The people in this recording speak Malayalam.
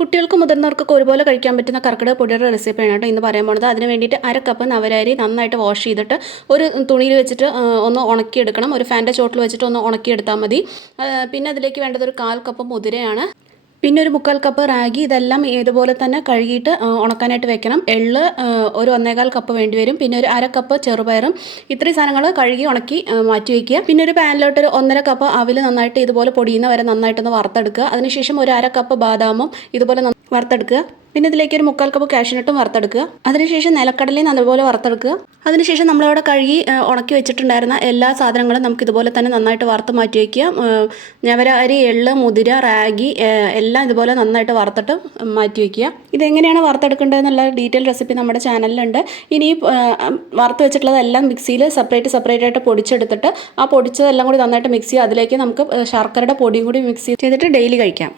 കുട്ടികൾക്ക് മുതിർന്നവർക്കൊക്കെ ഒരുപോലെ കഴിക്കാൻ പറ്റുന്ന കർക്കിടക പൊടിയുടെ റെസിപ്പിയാണ് കേട്ടോ ഇന്ന് പറയാൻ പോകുന്നത്. അതിന് വേണ്ടിയിട്ട് 1/2 കപ്പ് നവരരി നന്നായിട്ട് വാഷ് ചെയ്തിട്ട് ഒരു തുണിയിൽ വെച്ചിട്ട് ഒന്ന് ഉണക്കിയെടുക്കണം. ഒരു ഫാൻ്റെ ചോട്ടിൽ വെച്ചിട്ട് ഒന്ന് ഉണക്കിയെടുത്താൽ മതി. പിന്നെ അതിലേക്ക് വേണ്ടത് ഒരു 1/4 കപ്പ് മുതിരയാണ്. പിന്നെ ഒരു 1/4 കപ്പ് റാഗി. ഇതെല്ലാം ഇതുപോലെ തന്നെ കഴുകിയിട്ട് ഉണക്കാനായിട്ട് വെക്കണം. എള്ള് ഒരു 1/4 കപ്പ് വേണ്ടി വരും. പിന്നെ ഒരു 1/2 കപ്പ് ചെറുപയറും. ഇത്രയും സാധനങ്ങൾ കഴുകി ഉണക്കി മാറ്റി വയ്ക്കുക. പിന്നെ ഒരു പാനിലോട്ട് ഒരു 1/2 കപ്പ് അവിൽ നന്നായിട്ട് ഇതുപോലെ പൊടിയുന്ന വരെ നന്നായിട്ടൊന്ന് വറുത്തെടുക്കുക. അതിനുശേഷം ഒരു 1/2 കപ്പ് ബാദാമും ഇതുപോലെ വറുത്തെടുക്കുക. പിന്നെ ഇതിലേക്ക് ഒരു 1/4 കപ്പ് കാഷ്യൂനട്ടും വറുത്തെടുക്കുക. അതിനുശേഷം നിലക്കടലയും നല്ലപോലെ വറുത്തെടുക്കുക. അതിനുശേഷം നമ്മളിവിടെ കഴുകി ഉണക്കി വെച്ചിട്ടുണ്ടായിരുന്ന എല്ലാ സാധനങ്ങളും നമുക്ക് ഇതുപോലെ തന്നെ നന്നായിട്ട് വറുത്ത് മാറ്റി വയ്ക്കുക. ഞവരരി, എള്ള്, മുതിര, റാഗി എല്ലാം ഇതുപോലെ നന്നായിട്ട് വറുത്തിട്ട് മാറ്റി വയ്ക്കുക. ഇതെങ്ങനെയാണ് വറുത്തെടുക്കേണ്ടതെന്നുള്ള ഡീറ്റെയിൽ റെസിപ്പി നമ്മുടെ ചാനലിലുണ്ട്. ഇനി വറുത്ത് വെച്ചിട്ടുള്ളതെല്ലാം മിക്സിയിൽ സെപ്പറേറ്റ് ആയിട്ട് പൊടിച്ചെടുത്തിട്ട് ആ പൊടിച്ചതെല്ലാം കൂടി നന്നായിട്ട് മിക്സ് ചെയ്യുക. അതിലേക്ക് നമുക്ക് ശർക്കരയുടെ പൊടിയും കൂടി മിക്സ് ചെയ്തിട്ട് ഡെയിലി കഴിക്കാം.